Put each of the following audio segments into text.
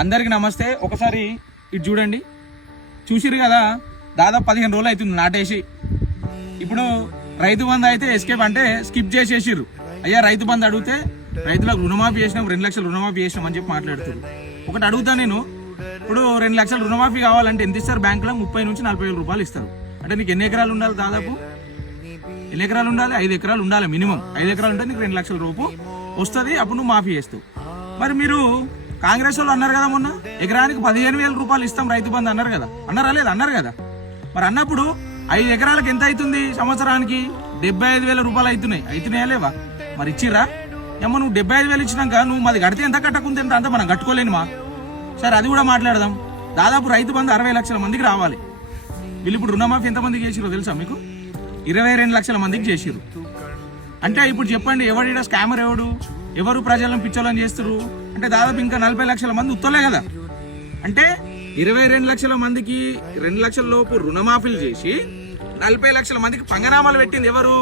అందరికి నమస్తే. ఒకసారి ఇటు చూడండి, చూసిరు కదా, దాదాపు 15 రోజులు అవుతుంది నాటేసి. ఇప్పుడు రైతు బంధు అయితే ఎస్కేప్ అంటే స్కిప్ చేసేసిర్రు. అయ్యా రైతు బంధు అడిగితే రైతులకు రుణమాఫీ చేసినాం, 2 లక్షలు రుణమాఫీ చేసినాం అని చెప్పి మాట్లాడుతారు. ఒకటి అడుగుతా నేను, ఇప్పుడు 2 లక్షలు రుణమాఫీ కావాలంటే ఎంత ఇస్తారు? బ్యాంకులో 30 నుంచి 40 వేల రూపాయలు ఇస్తారు. అంటే నీకు ఎన్ని ఎకరాలు ఉండాలి? దాదాపు ఎన్ని ఎకరాలు ఉండాలి? 5 ఎకరాలు ఉండాలి మినిమం. 5 ఎకరాలు ఉంటే నీకు 2 లక్షల రూపు వస్తుంది, అప్పుడు నువ్వు మాఫీ చేస్తావు. మరి మీరు కాంగ్రెస్ వాళ్ళు అన్నారు కదా, మొన్న ఎకరానికి 15,000 రూపాయలు ఇస్తాం రైతు బంధు అన్నారు కదా, అన్నారా లేదు? అన్నారు కదా. మరి అన్నప్పుడు 5 ఎకరాలకు ఎంత అవుతుంది సంవత్సరానికి? 75,000 రూపాయలు అవుతున్నాయా లేవా? మరి ఇచ్చిర్రా? ఏమో నువ్వు 75,000 ఇచ్చినాక నువ్వు మాది కడితే ఎంత కట్టకుంటే ఎంత, అంతా మనం కట్టుకోలేను మా. సరే అది కూడా మాట్లాడదాం. దాదాపు రైతు బంధు 60 లక్షల మందికి రావాలి. వీళ్ళు ఇప్పుడు రుణమాఫీ ఎంతమందికి చేసిరో తెలుసా మీకు? 22 లక్షల మందికి చేసిరు. అంటే ఇప్పుడు చెప్పండి, ఎవడ స్కామర్ ఎవరు ప్రజలను పిచ్చోళ్ళని చేస్తారు? అంటే దాదాపు ఇంకా 40 లక్షల మంది ఉత్తలే కదా. అంటే 22 లక్షల మందికి 2 లక్షల లోపు రుణమాఫీలు చేసి 40 లక్షల మందికి పంగనామాలు పెట్టింది ఎవరు?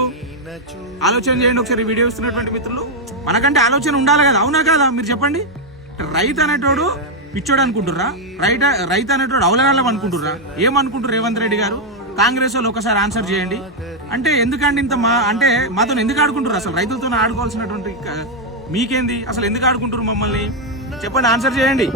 ఆలోచన చేయండి ఒకసారి, వీడియో ఇస్తున్నటువంటి మిత్రులు. మనకంటే ఆలోచన ఉండాలి కదా, అవునా కదా? మీరు చెప్పండి. రైతు అనేటోడు పిచ్చోడు అనుకుంటుర్రా? రైతు అనేటోడు అవలగాళ్ళం అనుకుంటుర్రా? ఏమనుకుంటారు రేవంత్ రెడ్డి గారు? కాంగ్రెస్ వాళ్ళు ఒకసారి ఆన్సర్ చేయండి. అంటే ఎందుకండి ఇంత అంటే మాతో ఎందుకు ఆడుకుంటారు? అసలు రైతులతో ఆడుకోవాల్సినటువంటి మీకేంది? అసలు ఎందుకు ఆడుకుంటారు మమ్మల్ని? చెప్పండి, ఆన్సర్ చేయండి.